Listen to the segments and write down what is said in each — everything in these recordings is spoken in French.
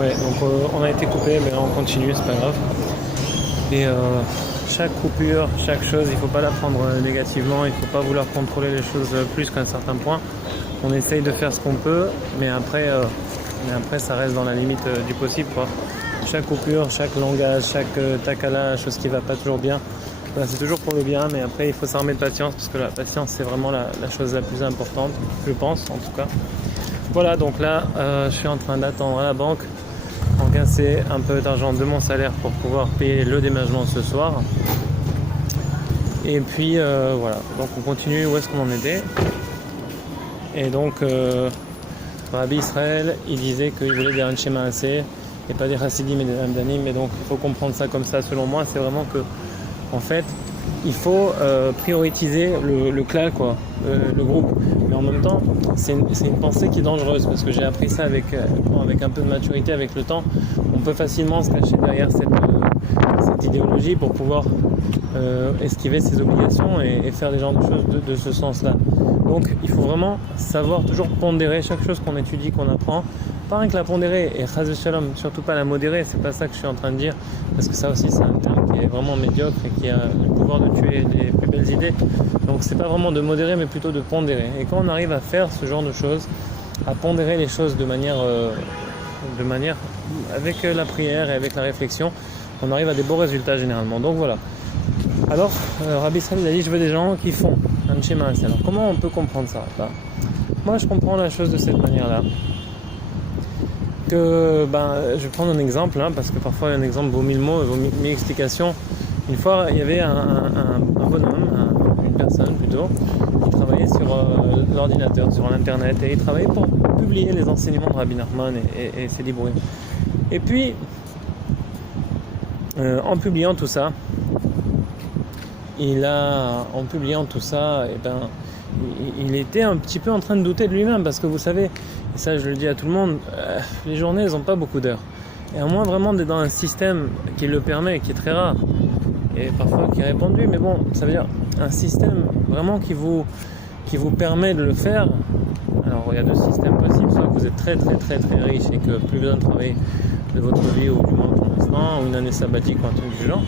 Ouais, donc on a été coupé, mais là on continue, c'est pas grave. Et chaque coupure, chaque chose, il faut pas la prendre négativement, il faut pas vouloir contrôler les choses plus qu'à un certain point. On essaye de faire ce qu'on peut, mais après ça reste dans la limite du possible, quoi. Chaque coupure, chaque langage, chaque takala, chose qui va pas toujours bien, ben, c'est toujours pour le bien, mais après il faut s'armer de patience, parce que la patience c'est vraiment la chose la plus importante, je pense en tout cas. Voilà, donc là je suis en train d'attendre à la banque, encaisser un peu d'argent de mon salaire pour pouvoir payer le déménagement ce soir. Et puis voilà, donc on continue où est-ce qu'on en était. Et donc Rabbi Israël, il disait qu'il voulait des Anshe Maaseh et pas des Hasidim et des Lamdanim, mais donc il faut comprendre ça comme ça. Selon moi, c'est vraiment que, en fait, il faut prioriser le klal, quoi, le groupe. Mais en même temps, c'est une pensée qui est dangereuse, parce que j'ai appris ça avec un peu de maturité, avec le temps. On peut facilement se cacher derrière cette idéologie pour pouvoir esquiver ses obligations et faire des genres de choses de ce sens-là. Donc il faut vraiment savoir toujours pondérer chaque chose qu'on étudie, qu'on apprend. Pas rien que la pondérer, et chas v'shalom, surtout pas la modérer, c'est pas ça que je suis en train de dire, parce que ça aussi c'est un terme qui est vraiment médiocre et qui a le pouvoir de tuer les plus belles idées. Donc c'est pas vraiment de modérer, mais plutôt de pondérer. Et quand on arrive à faire ce genre de choses, à pondérer les choses de manière avec la prière et avec la réflexion, on arrive à des beaux résultats généralement. Donc voilà. Alors, Rabbi Israël a dit, je veux des gens qui font un schéma. Alors comment on peut comprendre ça? Moi je comprends la chose de cette manière-là. Que, je vais prendre un exemple, parce que parfois un exemple vaut 1000 mots, vaut 1000 explications. Une fois, il y avait un bonhomme, une personne plutôt, qui travaillait sur l'ordinateur, sur l'internet, et il travaillait pour publier les enseignements de Rabbi Nachman et ses librouim. Et puis, en publiant tout ça, il était un petit peu en train de douter de lui-même, parce que vous savez, et ça je le dis à tout le monde, les journées elles n'ont pas beaucoup d'heures. Et à moins vraiment d'être dans un système qui le permet, qui est très rare, et parfois qui est répandu, mais bon, ça veut dire un système vraiment qui vous permet de le faire. Alors il y a deux systèmes possibles, soit que vous êtes très très très très riche et que plus besoin de travailler de votre vie, ou du moins pour l'instant, ou une année sabbatique ou un truc du genre,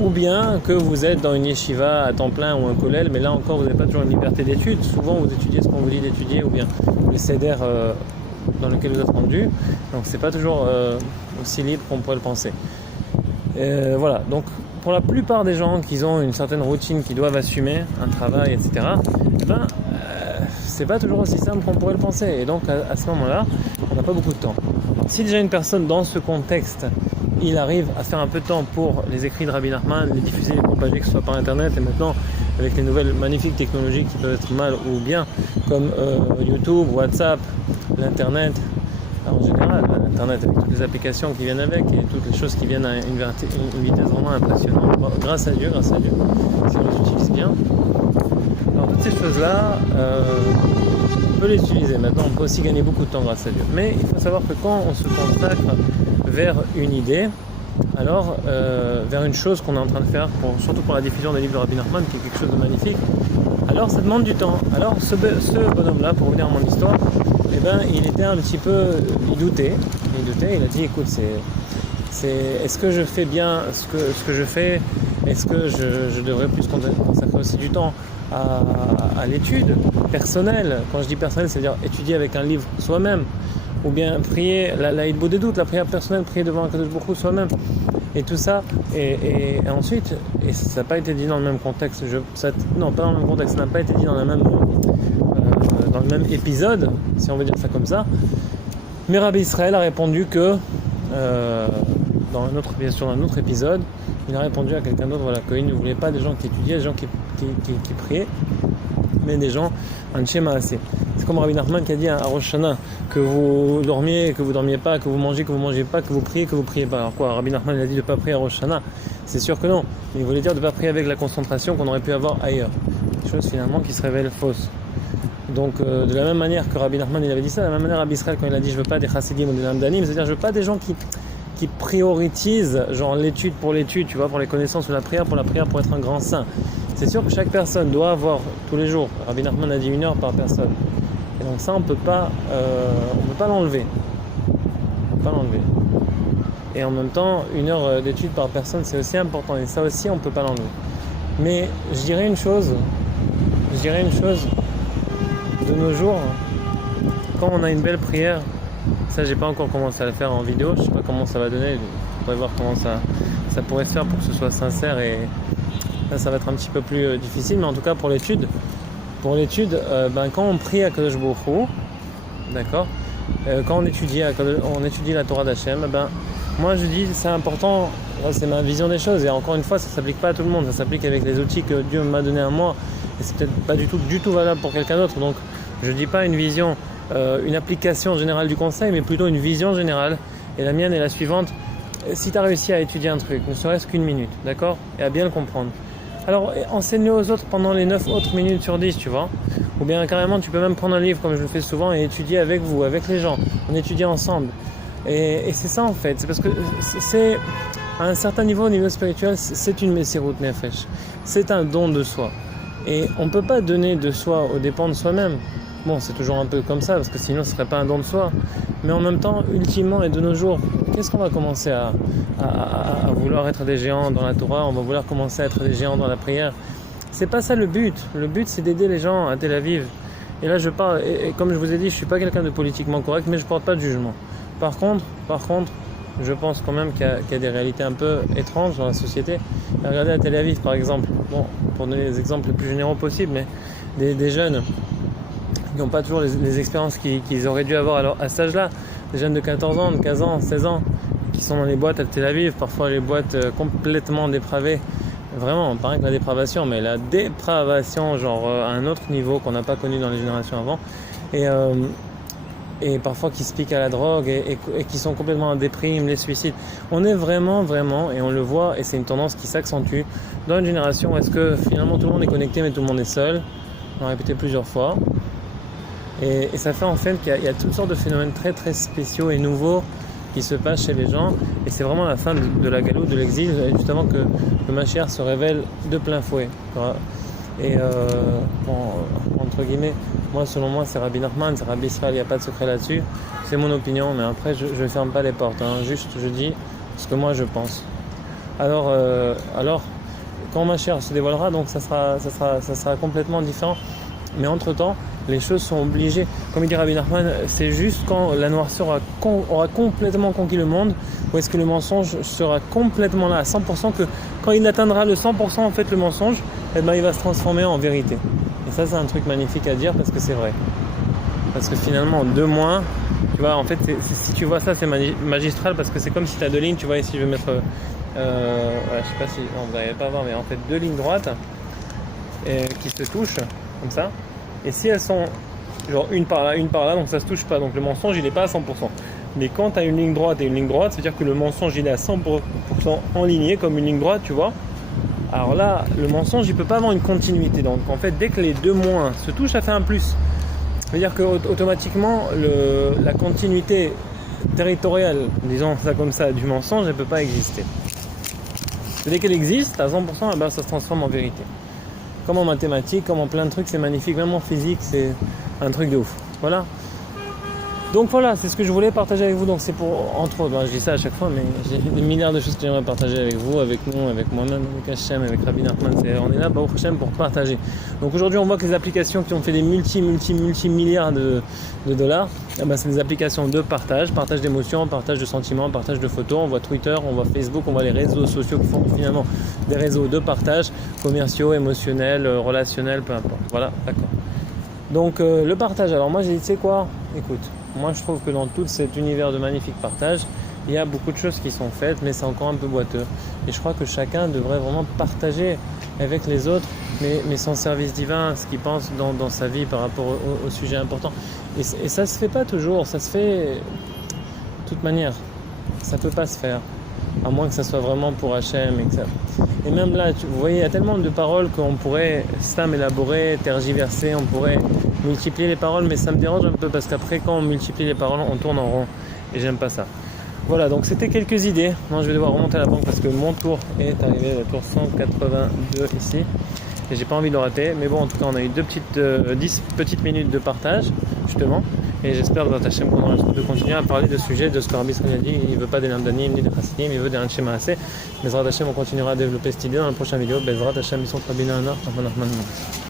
ou bien que vous êtes dans une yeshiva à temps plein ou un kollel, mais là encore vous n'avez pas toujours une liberté d'études. Souvent vous étudiez ce qu'on vous dit d'étudier, ou bien le seder dans lequel vous êtes rendu, donc c'est pas toujours aussi libre qu'on pourrait le penser. Voilà, donc pour la plupart des gens qui ont une certaine routine, qui doivent assumer un travail, etc., c'est pas toujours aussi simple qu'on pourrait le penser, et donc à ce moment-là on n'a pas beaucoup de temps. Alors, si déjà une personne dans ce contexte, il arrive à faire un peu de temps pour les écrits de Rabbi Nachman, les diffuser, les propager, que ce soit par internet, et maintenant avec les nouvelles magnifiques technologies qui peuvent être mal ou bien, comme YouTube, WhatsApp, l'internet, en général, l'internet avec toutes les applications qui viennent avec et toutes les choses qui viennent à une vitesse vraiment impressionnante. Bon, grâce à Dieu, si on les utilise bien. Alors toutes ces choses-là, on peut les utiliser. Maintenant, on peut aussi gagner beaucoup de temps grâce à Dieu. Mais il faut savoir que quand on se consacre vers une idée, alors vers une chose qu'on est en train de faire, surtout pour la diffusion des livres de Rabbi Nachman, qui est quelque chose de magnifique, alors ça demande du temps. Alors ce bonhomme-là, pour revenir à mon histoire, il était un petit peu, il doutait, il a dit, écoute, est-ce que je fais bien ce que je fais? Est-ce que je devrais plus consacrer aussi du temps à l'étude personnelle? Quand je dis personnelle, c'est-à-dire étudier avec un livre soi-même, ou bien prier, la hitbout des doutes, la prière personnelle, prier devant un Kadosh Baruch Hu soi-même, et tout ça, et ensuite, et ça n'a pas été dit dans le même contexte, pas dans le même contexte, ça n'a pas été dit dans le même épisode, si on veut dire ça comme ça, mais Rabbi Israël a répondu que, dans un autre épisode, il a répondu à quelqu'un d'autre, voilà, qu'il ne voulait pas des gens qui étudiaient, des gens qui priaient, mais des gens Anshe Maaseh. C'est comme Rabbi Nachman qui a dit à Rosh Hashanah, que vous dormiez, que vous dormiez pas, que vous mangez pas, que vous priez pas. Alors quoi, Rabbi Nachman il a dit de ne pas prier à Rosh Hashanah? C'est sûr que non, mais il voulait dire de ne pas prier avec la concentration qu'on aurait pu avoir ailleurs. Des choses finalement qui se révèlent fausses. Donc de la même manière que Rabbi Nachman il avait dit ça, de la même manière Rabbi Israël quand il a dit je veux pas des chassidim ou des lamdanim, c'est-à-dire je veux pas des gens qui prioritisent genre l'étude, pour les connaissances, ou la prière pour être un grand saint. C'est sûr que chaque personne doit avoir tous les jours, Rabbi Nachman a dit 1 heure par personne, et donc ça on peut pas l'enlever. pas l'enlever. Et en même temps, 1 heure d'étude par personne, c'est aussi important. Et ça aussi, on ne peut pas l'enlever. Mais je dirais une chose. De nos jours, quand on a une belle prière, ça j'ai pas encore commencé à le faire en vidéo, je sais pas comment ça va donner, on pourrait voir comment ça pourrait se faire pour que ce soit sincère, et là ça va être un petit peu plus difficile, mais en tout cas pour l'étude, quand on prie à Kadosh Baruch Hu, d'accord, quand on étudie la Torah d'Hachem, moi je dis c'est important, c'est ma vision des choses, et encore une fois ça s'applique pas à tout le monde, ça s'applique avec les outils que Dieu m'a donné à moi, et c'est peut-être pas du tout valable pour quelqu'un d'autre. Donc je dis pas une vision, une application générale du conseil, mais plutôt une vision générale, et la mienne est la suivante. Si tu as réussi à étudier un truc, ne serait-ce qu'une minute, d'accord, et à bien le comprendre, alors enseigne-le aux autres pendant les 9 autres minutes sur 10, tu vois. Ou bien carrément tu peux même prendre un livre comme je le fais souvent et étudier avec vous, avec les gens, on étudie ensemble. Et c'est ça en fait, c'est parce que c'est à un certain niveau, au niveau spirituel, c'est une Messirut Nefesh, c'est un don de soi. Et on ne peut pas donner de soi aux dépens de soi-même. Bon, c'est toujours un peu comme ça, parce que sinon ce ne serait pas un don de soi. Mais en même temps, ultimement et de nos jours, qu'est-ce qu'on va commencer à vouloir être des géants dans la Torah? On va vouloir commencer à être des géants dans la prière. C'est pas ça le but. Le but, c'est d'aider les gens à Tel Aviv. Et là, je parle, et comme je vous ai dit, je ne suis pas quelqu'un de politiquement correct, mais je ne porte pas de jugement. Par contre, je pense quand même qu'il y a des réalités un peu étranges dans la société. Regardez à Tel Aviv, par exemple, bon, pour donner les exemples les plus généraux possibles, mais des jeunes qui n'ont pas toujours les expériences qu'ils auraient dû avoir à cet âge-là, des jeunes de 14 ans, de 15 ans, 16 ans, qui sont dans les boîtes à Tel Aviv, parfois les boîtes complètement dépravées, vraiment, pas rien que la dépravation, mais la dépravation, genre à un autre niveau qu'on n'a pas connu dans les générations avant, et parfois qui se piquent à la drogue et qui sont complètement en déprime, les suicides. On est vraiment, et on le voit, et c'est une tendance qui s'accentue dans une génération où est-ce que finalement tout le monde est connecté mais tout le monde est seul. On l'a répété plusieurs fois. Et ça fait en fait qu'il y a toutes sortes de phénomènes très très spéciaux et nouveaux qui se passent chez les gens, et c'est vraiment la fin de la galoute, de l'exil, juste avant que le Mashiach se révèle de plein fouet. Et entre guillemets, selon moi c'est Rabbi Nachman, c'est Rabbi Israël, il n'y a pas de secret là-dessus, c'est mon opinion, mais après je ne ferme pas les portes, juste je dis ce que moi je pense. Alors quand Mashiach se dévoilera, donc ça sera complètement différent, mais entre-temps les choses sont obligées, comme il dit Rabbi Nachman, c'est juste quand la noirceur aura complètement conquis le monde, ou est-ce que le mensonge sera complètement là à 100%, que quand il atteindra le 100% en fait le mensonge, il va se transformer en vérité. Et ça c'est un truc magnifique à dire, parce que c'est vrai. Parce que finalement 2 mois, tu vois, en fait si tu vois ça c'est magistral, parce que c'est comme si tu as 2 lignes, tu vois ici je vais mettre, je sais pas si, non, vous n'allez pas voir, mais en fait 2 lignes droites qui se touchent comme ça. Et si elles sont genre une par là, donc ça se touche pas, donc le mensonge il n'est pas à 100%. Mais quand tu as une ligne droite et une ligne droite, ça veut dire que le mensonge il est à 100% enligné comme une ligne droite, tu vois. Alors là, le mensonge il peut pas avoir une continuité. Donc en fait, dès que les 2 moins se touchent, ça fait un plus. Ça veut dire que automatiquement la continuité territoriale, disons ça comme ça, du mensonge, elle peut pas exister. Et dès qu'elle existe, à 100%, ça se transforme en vérité. Comme en mathématiques, comme en plein de trucs, c'est magnifique. Même en physique, c'est un truc de ouf. Voilà. Donc voilà, c'est ce que je voulais partager avec vous. Donc c'est pour, entre autres, je dis ça à chaque fois, mais j'ai des milliards de choses que j'aimerais partager avec vous, avec nous, avec moi-même, avec Hachem, avec Rabbi Nachman. On est là, Baruch Hashem, pour partager. Donc aujourd'hui, on voit que les applications qui ont fait des multi-milliards de dollars, c'est des applications de partage d'émotions, partage de sentiments, partage de photos. On voit Twitter, on voit Facebook, on voit les réseaux sociaux qui font finalement des réseaux de partage, commerciaux, émotionnels, relationnels, peu importe. Voilà, d'accord. Donc le partage, alors moi j'ai dit, tu sais quoi, écoute, moi je trouve que dans tout cet univers de magnifique partage, il y a beaucoup de choses qui sont faites, mais c'est encore un peu boiteux. Et je crois que chacun devrait vraiment partager avec les autres, mais son service divin, ce qu'il pense dans sa vie par rapport au sujet important. Et ça se fait pas toujours, ça se fait de toute manière, ça peut pas se faire, à moins que ça soit vraiment pour Hachem. Et même là, vous voyez, il y a tellement de paroles qu'on pourrait élaborer, tergiverser, on pourrait multiplier les paroles, mais ça me dérange un peu, parce qu'après quand on multiplie les paroles, on tourne en rond, et j'aime pas ça. Voilà, donc c'était quelques idées. Moi je vais devoir remonter à la banque parce que mon tour est arrivé, le tour 182 ici. et j'ai pas envie de le rater. Mais bon, en tout cas, on a eu 10 petites minutes de partage, justement. Et j'espère que Hashem qu'on aura de continuer à parler de sujets de ce que Rabbi Israël a dit. Il ne veut pas des Lamdanim ni des Chassidim, il veut des Anshe Maaseh. Bezrat Hashem, on continuera à développer cette idée dans la prochaine vidéo. Bezrat Hashem, ils sont Rabbi Nahana,